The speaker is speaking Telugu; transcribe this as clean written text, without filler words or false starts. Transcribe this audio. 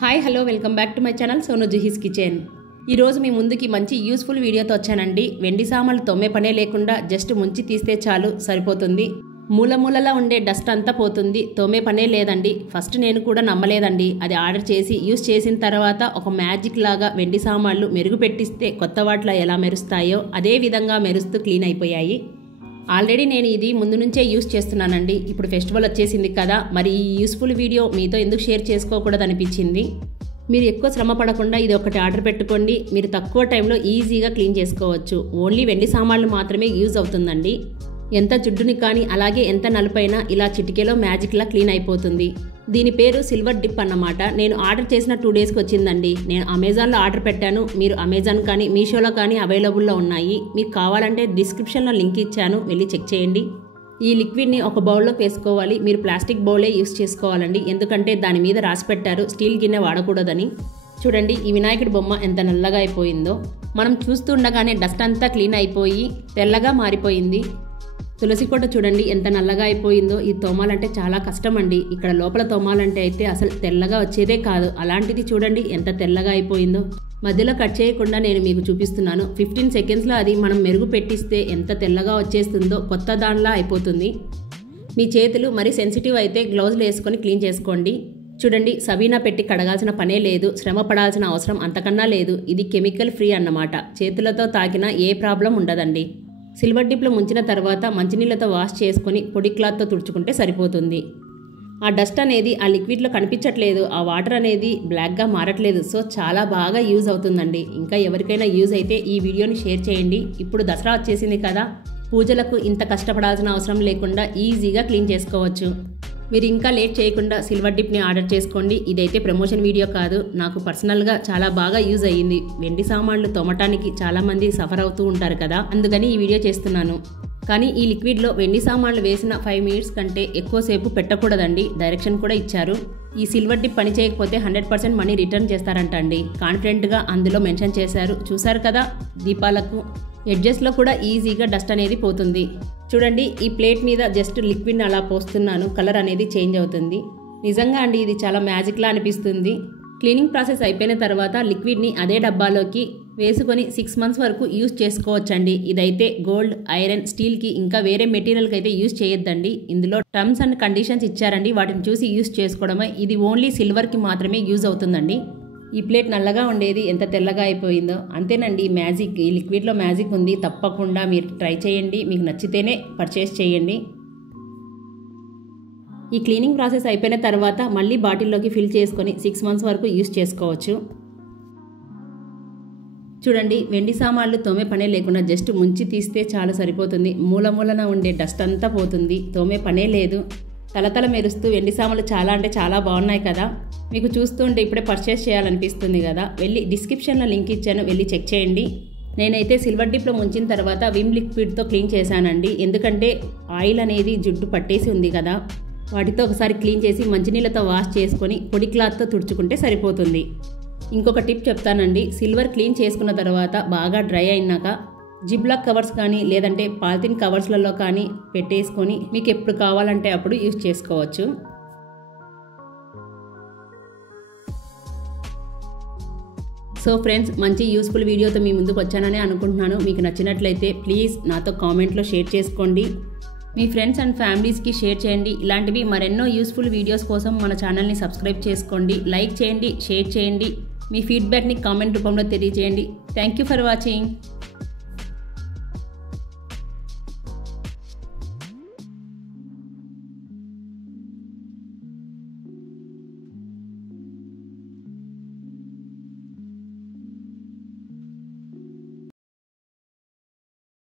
Hi hello welcome back to my channel Sonu Juhi's kitchen. ఈరోజు మీ ముందుకి మంచి యూస్ఫుల్ వీడియోతో వచ్చానండి. వెండి సామాన్లు తొమ్మే పనే లేకుండా జస్ట్ ముంచి తీస్తే చాలు సరిపోతుంది. మూలలా ఉండే డస్ట్ అంతా పోతుంది. తోమే పనే లేదండి. ఫస్ట్ నేను కూడా నమ్మలేదండి. అది ఆర్డర్ చేసి యూస్ చేసిన తర్వాత ఒక మ్యాజిక్ లాగా వెండి సామాన్లు మెరుగు పెట్టిస్తే కొత్త వాటిలో ఎలా మెరుస్తాయో అదే విధంగా మెరుస్తూ క్లీన్ అయిపోయాయి. ఆల్రెడీ నేను ఇది ముందు నుంచే యూస్ చేస్తున్నానండి. ఇప్పుడు ఫెస్టివల్ వచ్చేసింది కదా, మరి ఈ యూస్ఫుల్ వీడియో మీతో ఎందుకు షేర్ చేసుకోకూడదు అనిపించింది. మీరు ఎక్కువ శ్రమ పడకుండా ఇది ఒకటి ఆర్డర్ పెట్టుకోండి. మీరు తక్కువ టైంలో ఈజీగా క్లీన్ చేసుకోవచ్చు. ఓన్లీ వెండి సామాన్లు మాత్రమే యూజ్ అవుతుందండి. ఎంత జిడ్డుని కానీ అలాగే ఎంత నలుపైనా ఇలా చిటికెలో మ్యాజిక్లా క్లీన్ అయిపోతుంది. దీని పేరు సిల్వర్ డిప్ అన్నమాట. నేను ఆర్డర్ చేసిన 2 డేస్కి వచ్చిందండి. నేను అమెజాన్లో ఆర్డర్ పెట్టాను. మీరు అమెజాన్ కానీ మీషోలో కానీ అవైలబుల్లో ఉన్నాయి. మీకు కావాలంటే డిస్క్రిప్షన్లో లింక్ ఇచ్చాను, వెళ్ళి చెక్ చేయండి. ఈ లిక్విడ్ని ఒక బౌల్లోకి వేసుకోవాలి. మీరు ప్లాస్టిక్ బౌలే యూస్ చేసుకోవాలండి, ఎందుకంటే దాని మీద రాసి పెట్టారు స్టీల్ గిన్నె వాడకూడదని. చూడండి, ఈ వినాయకుడి బొమ్మ ఎంత నల్లగా అయిపోయిందో. మనం చూస్తుండగానే డస్ట్ అంతా క్లీన్ అయిపోయి తెల్లగా మారిపోయింది. తులసి కోట చూడండి ఎంత నల్లగా అయిపోయిందో. ఈ తోమాలంటే చాలా కష్టం అండి. ఇక్కడ లోపల తోమాలంటే అయితే అసలు తెల్లగా వచ్చేదే కాదు. అలాంటిది చూడండి ఎంత తెల్లగా అయిపోయిందో. మధ్యలో కట్ చేయకుండా నేను మీకు చూపిస్తున్నాను. 15 సెకండ్స్లో అది మనం మెరుగు పెట్టిస్తే ఎంత తెల్లగా వచ్చేస్తుందో, కొత్త దానిలా అయిపోతుంది. మీ చేతులు మరీ సెన్సిటివ్ అయితే గ్లౌజులు వేసుకొని క్లీన్ చేసుకోండి. చూడండి, సబీనా పెట్టి కడగాల్సిన పనే లేదు. శ్రమ పడాల్సిన అవసరం అంతకన్నా లేదు. ఇది కెమికల్ ఫ్రీ అన్నమాట. చేతులతో తాకినా ఏ ప్రాబ్లం ఉండదండి. సిల్వర్ డిప్లో ముంచిన తర్వాత మంచినీళ్ళతో వాష్ చేసుకొని పొడి క్లాత్తో తుడుచుకుంటే సరిపోతుంది. ఆ డస్ట్ అనేది ఆ లిక్విడ్లో కనిపించట్లేదు. ఆ వాటర్ అనేది బ్లాక్గా మారట్లేదు. సో చాలా బాగా యూజ్ అవుతుందండి. ఇంకా ఎవరికైనా యూజ్ అయితే ఈ వీడియోని షేర్ చేయండి. ఇప్పుడు దసరా వచ్చేసింది కదా, పూజలకు ఇంత కష్టపడాల్సిన అవసరం లేకుండా ఈజీగా క్లీన్ చేసుకోవచ్చు. మీరు ఇంకా లేట్ చేయకుండా సిల్వర్ డిప్ని ఆర్డర్ చేసుకోండి. ఇదైతే ప్రమోషన్ వీడియో కాదు, నాకు పర్సనల్గా చాలా బాగా యూజ్ అయ్యింది. వెండి సామాన్లు తోమటానికి చాలామంది సఫర్ అవుతూ ఉంటారు కదా, అందుకని ఈ వీడియో చేస్తున్నాను. కానీ ఈ లిక్విడ్లో వెండి సామాన్లు వేసిన 5 మినిట్స్ కంటే ఎక్కువసేపు పెట్టకూడదండి. డైరెక్షన్ కూడా ఇచ్చారు. ఈ సిల్వర్ డిప్ పని చేయకపోతే 100% మనీ రిటర్న్ చేస్తారంట అండి. కాన్ఫిడెంట్గా అందులో మెన్షన్ చేశారు. చూసారు కదా, దీపాలకు ఎడ్జెస్లో కూడా ఈజీగా డస్ట్ అనేది పోతుంది. చూడండి, ఈ ప్లేట్ మీద జస్ట్ లిక్విడ్ని అలా పోస్తున్నాను, కలర్ అనేది చేంజ్ అవుతుంది. నిజంగా అండి, ఇది చాలా మ్యాజిక్లా అనిపిస్తుంది. క్లీనింగ్ ప్రాసెస్ అయిపోయిన తర్వాత లిక్విడ్ని అదే డబ్బాలోకి వేసుకొని 6 మంత్స్ వరకు యూజ్ చేసుకోవచ్చండి. ఇదైతే గోల్డ్, ఐరన్, స్టీల్కి ఇంకా వేరే మెటీరియల్కి అయితే యూజ్ చేయొద్దండి. ఇందులో టర్మ్స్ అండ్ కండిషన్స్ ఇచ్చారండి, వాటిని చూసి యూజ్ చేసుకోవడమే. ఇది ఓన్లీ సిల్వర్కి మాత్రమే యూజ్ అవుతుందండి. ఈ ప్లేట్ నల్లగా ఉండేది ఎంత తెల్లగా అయిపోయిందో. అంతేనండి, మ్యాజిక్. ఈ లిక్విడ్లో మ్యాజిక్ ఉంది. తప్పకుండా మీరు ట్రై చేయండి. మీకు నచ్చితేనే పర్చేస్ చేయండి. ఈ క్లీనింగ్ ప్రాసెస్ అయిపోయిన తర్వాత మళ్ళీ బాటిల్లోకి ఫిల్ చేసుకొని 6 మంత్స్ వరకు యూజ్ చేసుకోవచ్చు. చూడండి, వెండి సామాన్లు తోమే పనే లేకుండా జస్ట్ ముంచి తీస్తే చాలా సరిపోతుంది. మూలన ఉండే డస్ట్ అంతా పోతుంది. తోమే పనే లేదు. తలతల మెరుస్తూ వెండి సామాన్లు చాలా అంటే చాలా బాగున్నాయి కదా. మీకు చూస్తుంటే ఇప్పుడే పర్చేస్ చేయాలనిపిస్తుంది కదా. వెళ్ళి డిస్క్రిప్షన్లో లింక్ ఇచ్చాను, వెళ్ళి చెక్ చేయండి. నేనైతే సిల్వర్ డిప్లో ముంచిన తర్వాత విమ్ లిక్విడ్తో క్లీన్ చేశానండి. ఎందుకంటే ఆయిల్ అనేది జుట్టు పట్టేసి ఉంది కదా, వాటితో ఒకసారి క్లీన్ చేసి మంచినీళ్ళతో వాష్ చేసుకొని పొడి క్లాత్తో తుడుచుకుంటే సరిపోతుంది. ఇంకొక టిప్ చెప్తానండి. సిల్వర్ క్లీన్ చేసుకున్న తర్వాత బాగా డ్రై అయినాక జిప్లాక్ కవర్స్ కానీ లేదంటే పాలిథిన్ కవర్స్లలో కానీ పెట్టేసుకొని మీకు ఎప్పుడు కావాలంటే అప్పుడు యూజ్ చేసుకోవచ్చు. సో ఫ్రెండ్స్, మంచి యూస్ఫుల్ వీడియోతో మీ ముందుకు వచ్చానని అనుకుంటున్నాను. మీకు నచ్చినట్లయితే ప్లీజ్ నాతో కామెంట్లో షేర్ చేసుకోండి. మీ ఫ్రెండ్స్ అండ్ ఫ్యామిలీస్కి షేర్ చేయండి. ఇలాంటివి మరెన్నో యూస్ఫుల్ వీడియోస్ కోసం మన ఛానల్ని సబ్స్క్రైబ్ చేసుకోండి. లైక్ చేయండి, షేర్ చేయండి. మీ ఫీడ్బ్యాక్ని కామెంట్ రూపంలో తెలియజేయండి. Thank you for watching.